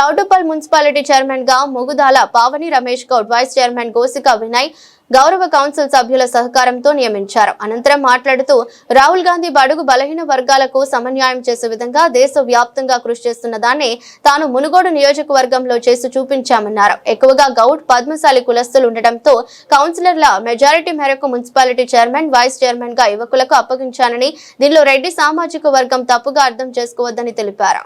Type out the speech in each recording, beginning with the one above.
తౌటుపల్ municipality చైర్మన్గా Mugudala Pavani Ramesh Goud vice chairman Gosika Vinay గౌరవ council సభ్యుల సహకారంతో నియమించారు. అనంతరం మాట్లాడుతూ రాహుల్ గాంధీ బడుగు బలహీన వర్గాలకు సమన్యాయం చేసే విధంగా దేశ వ్యాప్తంగా కృషి చేస్తున్న దాన్ని తాను మునుగోడు నియోజకవర్గంలో చేసి చూపించామన్నారు. ఎక్కువగా గౌడ్ పద్మశాలి కులస్తులు ఉండటంతో కౌన్సిలర్ల మెజారిటీ మేరకు మున్సిపాలిటీ చైర్మన్ వైస్ చైర్మన్గా యువకులకు అప్పగించానని దీనిలో రెడ్డి సామాజిక వర్గం తప్పుగా అర్థం చేసుకోవద్దని తెలిపారు.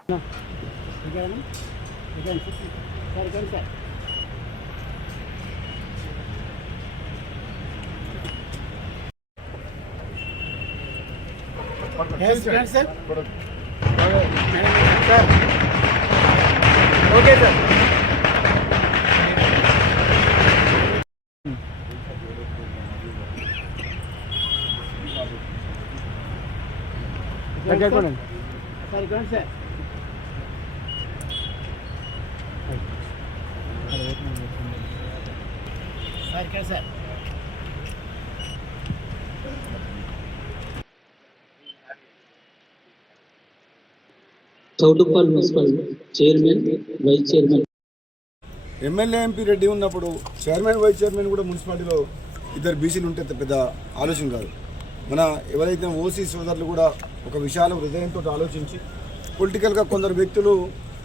ఓకే సార్ చెప్పండి సార్ ఇక్కడ sir Choutuppal municipal chairman vice chairman. MLA MP Reddy ఉన్నప్పుడు చైర్మన్ వైస్ చైర్మన్ కూడా మున్సిపాలిటీలో ఇద్దరు బీసీలు ఉంటే పెద్ద ఆలోచన కాదు. మన ఎవరైతే ఓసీ సోదరులు కూడా ఒక విశాల హృదయంతో ఆలోచించి పొలిటికల్గా కొందరు వ్యక్తులు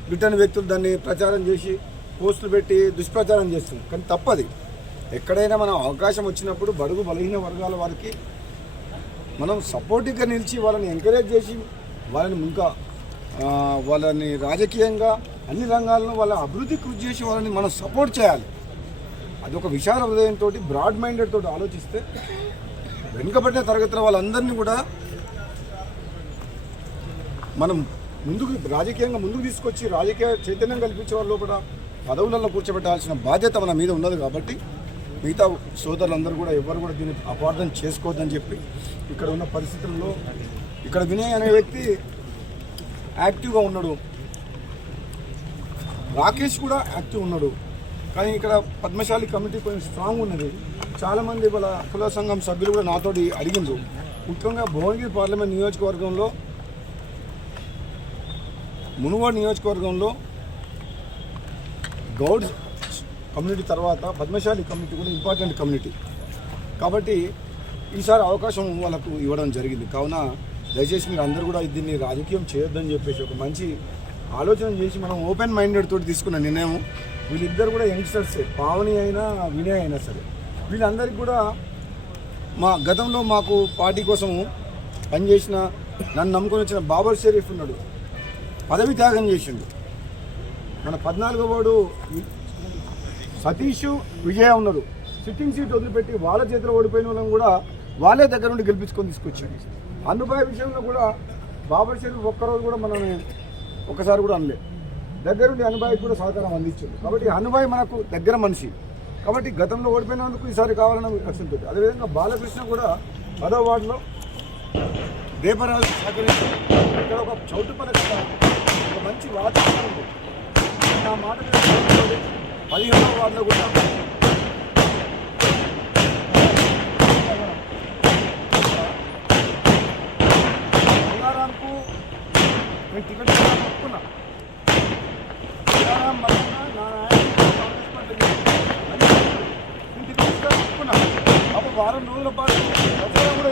బ్రిటన్ వ్యక్తులు దాన్ని ప్రచారం చేసి పోస్టులు పెట్టి దుష్ప్రచారం చేస్తుంది కానీ తప్పది. ఎక్కడైనా మనం అవకాశం వచ్చినప్పుడు బడుగు బలహీన వర్గాల వారికి మనం సపోర్టివ్గా నిలిచి వాళ్ళని ఎంకరేజ్ చేసి వాళ్ళని ఇంకా వాళ్ళని రాజకీయంగా అన్ని రంగాల్లో వాళ్ళ అభివృద్ధి కృషి చేసి వాళ్ళని మనం సపోర్ట్ చేయాలి. అది ఒక విశాల హృదయంతో బ్రాడ్ మైండెడ్ తోటి ఆలోచిస్తే వెనుకబడిన తరగతుల వాళ్ళందరినీ కూడా మనం ముందుకు రాజకీయంగా ముందుకు తీసుకొచ్చి రాజకీయ చైతన్యం కల్పించే వాళ్ళ లోపల పదవులలో కూర్చోబెట్టాల్సిన బాధ్యత మన మీద ఉన్నది కాబట్టి మిగతా సోదరులందరూ కూడా ఎవరు కూడా దీన్ని అపార్థం చేసుకోవద్దని చెప్పి ఇక్కడ ఉన్న పరిస్థితుల్లో ఇక్కడ వినయ్ అనే వ్యక్తి యాక్టివ్గా ఉన్నాడు. రాకేష్ కూడా యాక్టివ్ ఉన్నాడు. కానీ ఇక్కడ పద్మశాలి కమిటీ కొంచెం స్ట్రాంగ్ ఉన్నది. చాలామంది వాళ్ళ కుల సంఘం సభ్యులు కూడా నాతోటి అడిగిండ్రు. ముఖ్యంగా భువనగిరి పార్లమెంట్ నియోజకవర్గంలో మునుగోడు నియోజకవర్గంలో గౌడ్ కమ్యూనిటీ తర్వాత పద్మశాలి కమ్యూనిటీ కూడా ఇంపార్టెంట్ కమ్యూనిటీ. కాబట్టి ఈసారి అవకాశం వాళ్ళకు ఇవ్వడం జరిగింది. కావున దయచేసి మీరు అందరూ కూడా దీన్ని రాజకీయం చేయొద్దని చెప్పేసి ఒక మంచి ఆలోచన చేసి మనం ఓపెన్ మైండెడ్ తోటి తీసుకున్న నిర్ణయం వీళ్ళిద్దరు కూడా యంగ్స్టర్సే. పావని అయినా వినయ్ అయినా సరే. వీళ్ళందరికీ కూడా మా గతంలో మాకు పార్టీ కోసం పనిచేసిన నన్ను నమ్ముకొని వచ్చిన బాబర్ షరీఫ్ ఉన్నాడు. పదవి త్యాగం చేసిండు. మన పద్నాలుగో వాడు సతీష్ విజయ ఉన్నారు. సిట్టింగ్ సీట్ వదిలిపెట్టి వాళ్ళ చేతిలో ఓడిపోయిన వాళ్ళని కూడా వాళ్ళే దగ్గర నుండి గెలిపించుకొని తీసుకొచ్చారు. అనుభవ విషయంలో కూడా బాబర్ షరీఫ్ ఒక్కరోజు కూడా మనల్ని ఒక్కసారి కూడా అనలేదు. దగ్గరుండి అనుభావికి కూడా సహకారం అందించారు. కాబట్టి అనుభావి మనకు దగ్గర మనిషి. కాబట్టి గతంలో ఓడిపోయినందుకు ఈసారి కావాలన్న లక్ష్యంతో అదేవిధంగా బాలకృష్ణ కూడా పదో వార్డులో దేవరాజు సహకరించి ఇక్కడ ఒక చౌటుపల కథ. ఒక మంచి వాతావరణం ఉంది. నా మాట పదిహేనో వార్డులో కూడా. బంగారాంకు నేను టికెట్ కొనుక్కున్నా. ఒప్పుకున్నా బంగారం మల్లన్న నా కాంగ్రెస్ నేను టికెట్ అప్పుడు వారం రోజుల పాటు కూడా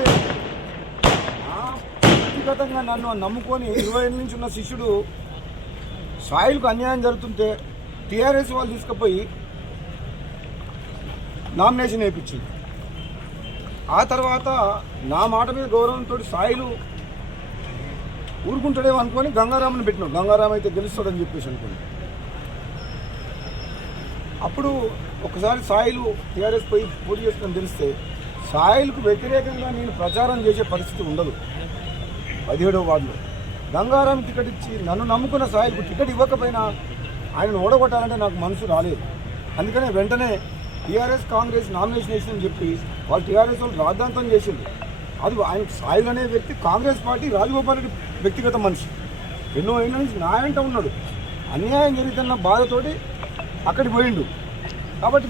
వ్యక్తిగతంగా నన్ను నమ్ముకొని ఇరవై నుంచి ఉన్న శిష్యుడు సాయిల్కు అన్యాయం జరుగుతుంటే టీఆర్ఎస్ వాళ్ళు తీసుకుపోయి నామినేషన్ వేయించింది. ఆ తర్వాత నా మాట మీద గౌరవంతో సాయిలు ఊరుకుంటాడేమో అనుకొని గంగారామని పెట్టినాం. గంగారాం అయితే గెలుస్తాడని చెప్పేసి అనుకోండి అప్పుడు ఒకసారి సాయిలు టీఆర్ఎస్ పోయి పోటీ చేస్తుందని తెలిస్తే సాయిల్కు వ్యతిరేకంగా నేను ప్రచారం చేసే పరిస్థితి ఉండదు. పదిహేడవ వార్డులో. గంగారాం టికెట్ ఇచ్చి నన్ను నమ్ముకున్న సాయిల్కు టికెట్ ఇవ్వకపోయినా ఆయన ఓడగొట్టాలంటే నాకు మనసు రాలేదు. అందుకనే వెంటనే టీఆర్ఎస్ కాంగ్రెస్ నామినేషన్ వేసిందని చెప్పి వాళ్ళు టీఆర్ఎస్ వాళ్ళు రాద్ధాంతం చేసింది. అది ఆయన సాయుధ అనే వ్యక్తి కాంగ్రెస్ పార్టీ రాజగోపాల్ రెడ్డి వ్యక్తిగత మనిషి. ఎన్నో ఏళ్ళ నుంచి నా వెంట ఉన్నాడు. అన్యాయం జరుగుతున్న బాధతోటి అక్కడికి పోయిండు. కాబట్టి